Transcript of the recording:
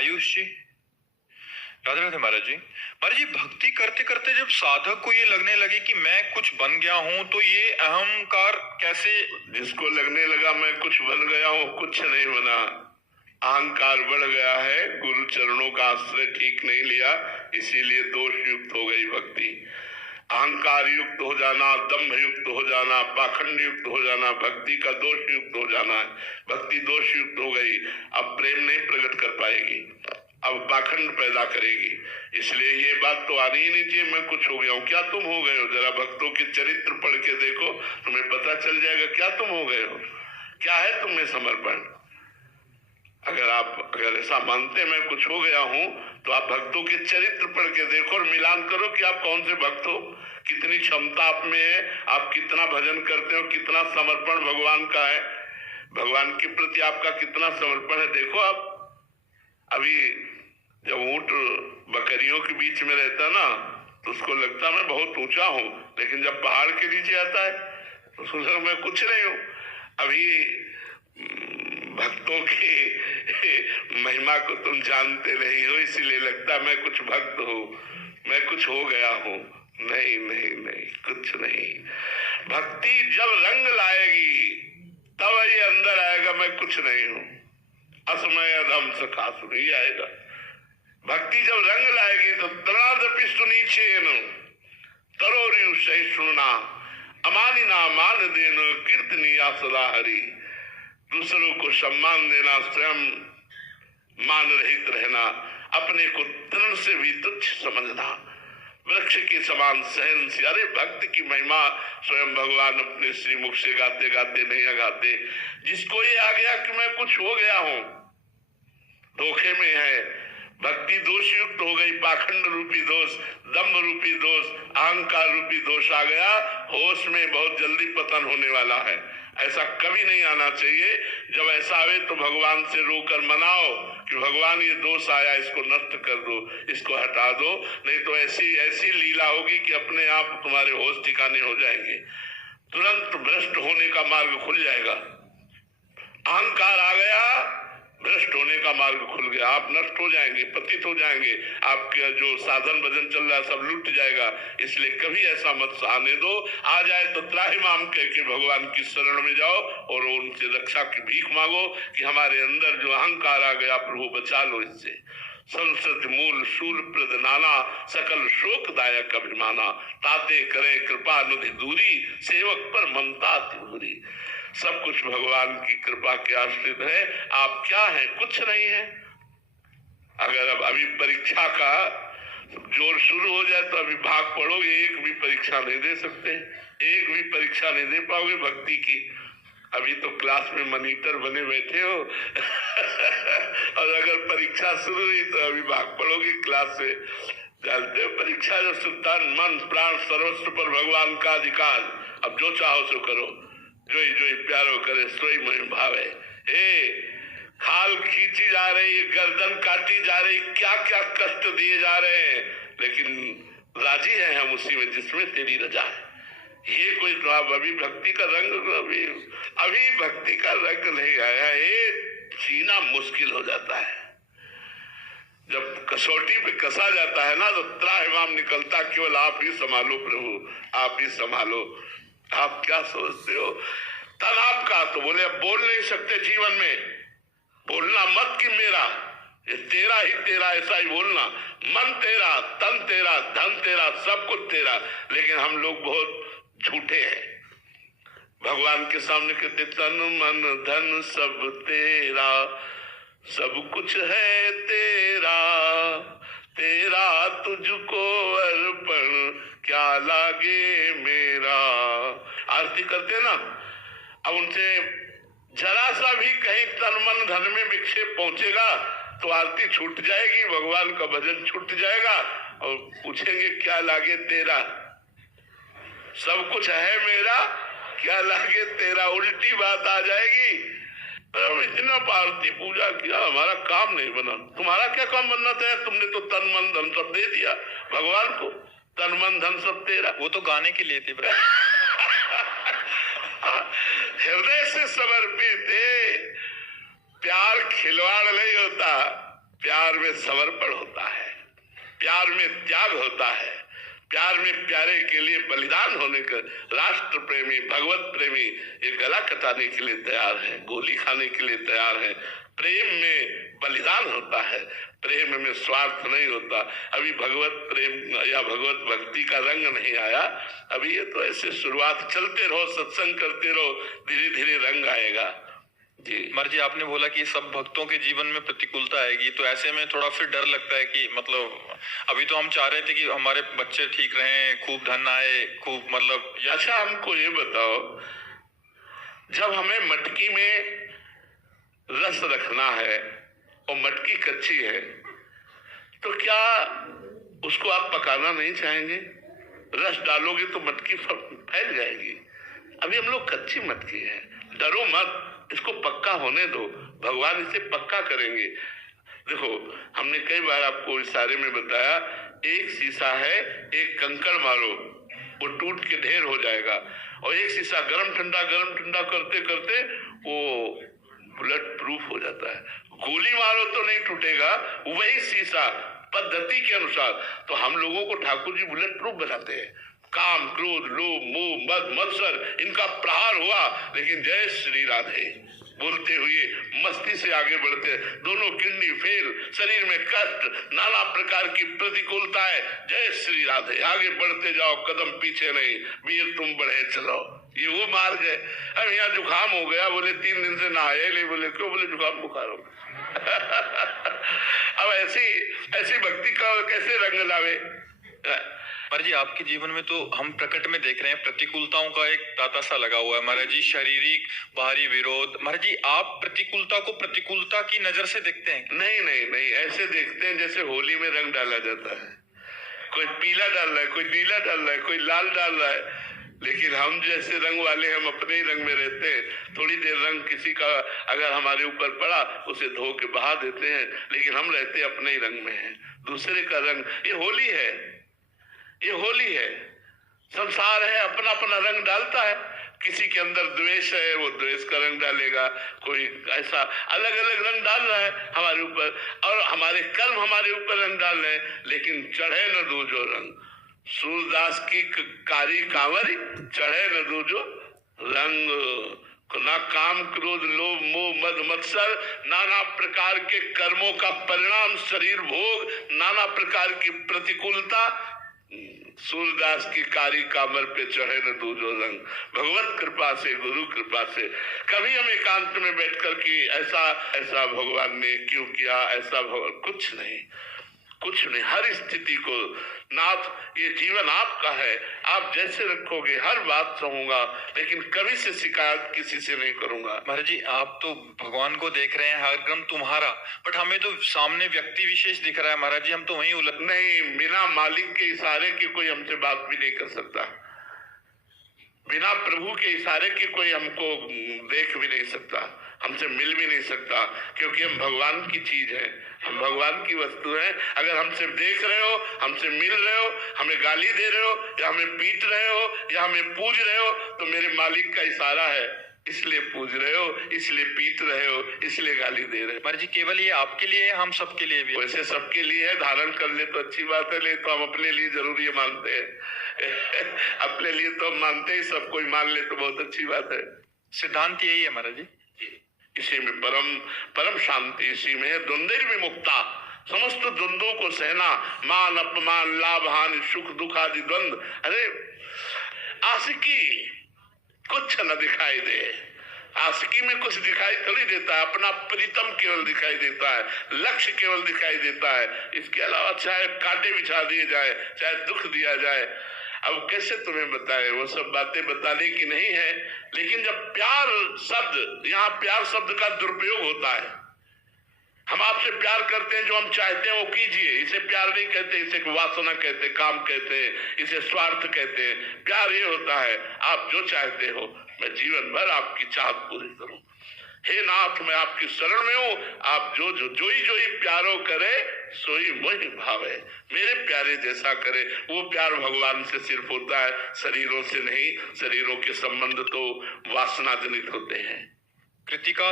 आयुष जी, राधे राधे महाराज जी। महाराज जी, भक्ति करते करते जब साधक को ये लगने लगे कि मैं कुछ बन गया हूं, तो ये अहंकार कैसे? जिसको लगने लगा मैं कुछ बन गया हूं, कुछ नहीं बना। अहंकार बढ़ गया है, गुरु चरणों का आश्रय ठीक नहीं लिया, इसीलिए दोष युक्त हो गई भक्ति। अहंकार युक्त हो जाना, दम्भ युक्त हो जाना, पाखंड युक्त हो जाना, भक्ति का दोष युक्त हो जाना है। भक्ति दोष युक्त हो गई, अब प्रेम नहीं प्रकट कर पाएगी, अब पाखंड पैदा करेगी। इसलिए ये बात तो आनी ही नहीं चाहिए मैं कुछ हो गया हूँ। क्या तुम हो गए हो? जरा भक्तों के चरित्र पढ़ के देखो, तुम्हें पता चल जाएगा क्या तुम हो गए हो, क्या है तुम्हें समर्पण। अगर ऐसा मानते मैं कुछ हो गया हूं, तो आप भक्तों के चरित्र पढ़ के देखो और मिलान करो कि आप कौन से भक्त हो, कितनी क्षमता आप में है, आप कितना भजन करते हो, कितना समर्पण भगवान का है, भगवान के प्रति आपका कितना समर्पण है। देखो आप अभी जब ऊंट बकरियों के बीच में रहता ना, तो उसको लगता मैं बहुत ऊंचा हूं, लेकिन जब पहाड़ के नीचे आता है तो उसको लगता मैं कुछ नहीं हूं। अभी भक्तों की महिमा को तुम जानते नहीं हो, इसीलिए लगता मैं कुछ भक्त हूं, मैं कुछ हो गया हूं। नहीं नहीं नहीं, कुछ नहीं। भक्ति जब रंग लाएगी तब ये अंदर आएगा मैं कुछ नहीं हूं। असमय अधम सखासु नहीं आएगा। भक्ति जब रंग लाएगी तो तनादपि सुनीचेन तरोरियु सहिष्णुना अमानिना मान देन कीर्तनीया सदा हरि। दूसरों को सम्मान देना, स्वयं मान रहित रहना, अपने को तृण से भी तुच्छ समझना, वृक्ष के समान सहनशील। अरे भक्त की महिमा स्वयं भगवान अपने श्रीमुख से गाते गाते नहीं गाते। जिसको ये आ गया कि मैं कुछ हो गया हूं, धोखे में है। भक्ति दोष युक्त हो गई, पाखंड रूपी दोष, दम्भ रूपी दोष, अहंकार रूपी दोष आ गया। होश में बहुत जल्दी पतन होने वाला है। ऐसा कभी नहीं आना चाहिए। जब ऐसा आवे तो भगवान से रोकर मनाओ कि भगवान ये दोष आया, इसको नष्ट कर दो, इसको हटा दो, नहीं तो ऐसी ऐसी लीला होगी कि अपने आप तुम्हारे होश ठिकाने हो जाएंगे, तुरंत भ्रष्ट होने का मार्ग खुल जाएगा। अहंकार आ गया, भ्रष्ट होने का मार्ग खुल गया, आप नष्ट हो जाएंगे, पतित हो जाएंगे, आपके जो साधन भजन चल रहा है सब लुट जाएगा। इसलिए कभी ऐसा मत आने दो। आ जाए तो त्राहिमाम कह के भगवान की शरण में जाओ और उनसे रक्षा की भीख मांगो कि हमारे अंदर जो अहंकार आ गया प्रभु बचा लो इससे। संसद मूल शूल प्रद नाना सकल शोकदायक अभिमाना ताते करे कृपा निधि दूरी सेवक पर ममता तिभूरी। सब कुछ भगवान की कृपा के आश्रित है। आप क्या है? कुछ नहीं है। अगर अब अभी परीक्षा का जोर शुरू हो जाए तो अभी भाग पड़ोगे, एक भी परीक्षा नहीं दे सकते, एक भी परीक्षा नहीं दे पाओगे भक्ति की। अभी तो क्लास में मॉनिटर बने बैठे हो और अगर परीक्षा शुरू हुई तो अभी भाग पड़ोगे क्लास से। जानते हो परीक्षा जो सुल्तान मन प्राण सर्वस्व पर भगवान का अधिकार, अब जो चाहो सो करो, जो ही प्यारो करे सोई मोहि भावे। खाल खींची जा रही है, गर्दन काटी जा रही, क्या क्या कष्ट दिए जा रहे हैं, लेकिन राजी है हम उसी में जिसमें तेरी रजा है। ये कोई तो आप अभी भक्ति का रंग, अभी भक्ति का रंग नहीं आया, ये जीना मुश्किल हो जाता है। जब कसौटी पे कसा जाता है ना तो त्राहिमाम निकलता, केवल आप ही संभालो प्रभु, आप ही संभालो। आप क्या सोचते हो? तन आपका, तो बोले अब बोल नहीं सकते जीवन में, बोलना मत कि मेरा, ये तेरा ही तेरा, ऐसा ही बोलना। मन तेरा, तन तेरा, धन तेरा, सब कुछ तेरा, लेकिन हम लोग बहुत झूठे हैं। भगवान के सामने कहते तन मन धन सब तेरा, सब कुछ है तेरा, तेरा तुझको अर्पण क्या लागे मेरा। आरती करते ना, अब उनसे जरा सा भी कहीं तन मन धन में विक्षेप पहुंचेगा तो आरती छूट जाएगी, भगवान का भजन छूट जाएगा और पूछेंगे क्या लागे तेरा। सब कुछ है मेरा, क्या लागे तेरा, उल्टी बात आ जाएगी। तो इतना आरती पूजा किया, हमारा काम नहीं बना। तुम्हारा क्या काम बनना था? तुमने तो तन मन धन सब दे दिया भगवान को, तन मन धन सब तेरा। वो तो गाने के लिए थी हृदय से समर्पित है। प्यार खिलवाड़ नहीं होता, प्यार में समर्पण होता है, प्यार में त्याग होता है, प्यार में प्यारे के लिए बलिदान होने का। राष्ट्र प्रेमी, भगवत प्रेमी ये गला कटाने के लिए तैयार है, गोली खाने के लिए तैयार है। प्रेम में बलिदान होता है, प्रेम में स्वार्थ नहीं होता। अभी भगवत प्रेम या भगवत भक्ति का रंग नहीं आया, अभी ये तो ऐसे शुरुआत। चलते रहो, सत्संग करते रहो, धीरे धीरे रंग आएगा जी। महाराज जी, आपने बोला कि सब भक्तों के जीवन में प्रतिकूलता आएगी, तो ऐसे में थोड़ा फिर डर लगता है कि मतलब अभी तो हम चाह रहे थे कि हमारे बच्चे ठीक रहें, खूब धन आए, खूब मतलब। अच्छा, हमको ये बताओ, जब हमें मटकी में रस रखना है और मटकी कच्ची है, तो क्या उसको आप पकाना नहीं चाहेंगे? रस डालोगे तो मटकी फैल जाएगी। अभी हम लोग कच्ची मटकी है, डरो मत, इसको पक्का होने दो, भगवान इसे पक्का करेंगे। देखो, हमने कई बार आपको इशारे में बताया, एक शीशा है, एक कंकड़ मारो वो टूट के ढेर हो जाएगा, और एक शीशा गरम ठंडा करते करते वो बुलेट प्रूफ हो जाता है। गोली मारो तो नहीं टूटेगा, वही शीशा पद्धति के अनुसार। तो हम लोगों को ठाकुर जी बुलेट प्रूफ बनाते हैं। काम, क्रोध, लोभ, मोह, मद, मत्सर, इनका प्रहार हुआ, लेकिन जय श्री राधे बोलते हुए मस्ती से आगे बढ़ते। दोनों किडनी फेल, शरीर में कष्ट, नाना प्रकार की प्रतिकूलताएं, जय श्री राधे, आगे बढ़ते जाओ, कदम पीछे नहीं, वीर तुम बढ़े चलो। ये वो मार्ग है। अब यहाँ जुकाम हो गया, बोले 3 दिन से नहाए नहीं, बोले क्यों? बोले जुकाम बुखार हो। अब ऐसी भक्ति का कैसे रंग लावे? महाराज जी, आपके जीवन में तो हम प्रकट में देख रहे हैं प्रतिकूलताओं का एक तांता सा लगा हुआ है महाराज जी, शारीरिक बाहरी विरोध। महाराज जी, आप प्रतिकूलता को प्रतिकूलता की नजर से देखते हैं? नहीं, ऐसे देखते हैं जैसे होली में रंग डाला जाता है। कोई पीला डाल रहा है, कोई नीला डाल रहा है, कोई लाल डाल रहा है, लेकिन हम जैसे रंग वाले, हम अपने ही रंग में रहते हैं। थोड़ी देर रंग किसी का अगर हमारे ऊपर पड़ा, उसे धो के बहा देते हैं, लेकिन हम रहते अपने ही रंग में हैं। दूसरे का रंग, ये होली है, ये होली है, संसार है, अपना अपना रंग डालता है। किसी के अंदर द्वेष है, वो द्वेष का रंग डालेगा, कोई ऐसा अलग अलग रंग डाल रहा है हमारे ऊपर, और हमारे कर्म हमारे ऊपर रंग डाल रहे हैं, लेकिन चढ़े न दूजो रंग। सूरदास की कारी कांवरी, चढ़े न दूजो रंग। ना काम, क्रोध, लोभ, मोह, मद, मत्सर, नाना प्रकार के कर्मों का परिणाम, शरीर भोग, नाना प्रकार की प्रतिकूलता। सूरदास की कारी कामर पे चढ़े न दूजो रंग। भगवत कृपा से, गुरु कृपा से कभी हम एकांत में बैठकर कि ऐसा भगवान ने क्यों किया, ऐसा कुछ नहीं। हर स्थिति को, नाथ ये जीवन आपका है, आप जैसे रखोगे हर बात सहूंगा, लेकिन कभी से शिकायत किसी से नहीं करूंगा। महाराज जी, आप तो भगवान को देख रहे हैं, हर क्रम तुम्हारा, बट हमें तो सामने व्यक्ति विशेष दिख रहा है महाराज जी, हम तो वहीं उलझ। नहीं, बिना मालिक के इशारे के कोई हमसे बात भी नहीं कर सकता, बिना प्रभु के इशारे के कोई हमको देख भी नहीं सकता, हमसे मिल भी नहीं सकता, क्योंकि हम भगवान की चीज है, हम भगवान की वस्तु है। अगर हमसे देख रहे हो, हमसे मिल रहे हो, हमें गाली दे रहे हो, या हमें पीट रहे हो, या हमें पूज रहे हो, तो मेरे मालिक का इशारा है, इसलिए पूज रहे हो, इसलिए पीट रहे हो, इसलिए गाली दे रहे हो। महाराज जी, केवल ये आपके लिए है, हम सबके लिए भी? वैसे सबके लिए है, धारण कर ले तो अच्छी बात है, ले तो हम अपने लिए जरूरी मानते हैं। अपने लिए तो हम मानते ही, सब कोई मान ले तो बहुत अच्छी बात है। सिद्धांत यही है महाराज जी, इसी में परम शांति, इसी में है द्वंद्व विमुक्ता। समस्त द्वंद्वों को सहना, मान अपमान, लाभ हानि, सुख दुख आदि द्वंद्व। अरे आशिकी कुछ न दिखाई दे, आशिकी में कुछ दिखाई थोड़ी देता है, अपना प्रीतम केवल दिखाई देता है, लक्ष्य केवल दिखाई देता है। इसके अलावा चाहे कांटे बिछा दिए जाए, चाहे दुख दिया जाए, अब कैसे तुम्हें बताए, वो सब बातें बताने की नहीं है। लेकिन जब प्यार शब्द, यहाँ प्यार शब्द का दुरुपयोग होता है, हम आपसे प्यार करते हैं, जो हम चाहते हैं वो कीजिए, इसे प्यार नहीं कहते, इसे वासना कहते, काम कहते हैं, इसे स्वार्थ कहते हैं। प्यार ये होता है, आप जो चाहते हो, मैं जीवन भर आपकी चाहत पूरी करूं। हे नाथ, मैं आपकी शरण में हूं, आप जो ही प्यारो करे, सोई मोहि भावे। मेरे प्यारे जैसा करे, वो प्यार भगवान से सिर्फ होता है, शरीरों से नहीं। शरीरों के संबंध तो वासना जनित होते हैं। कृतिका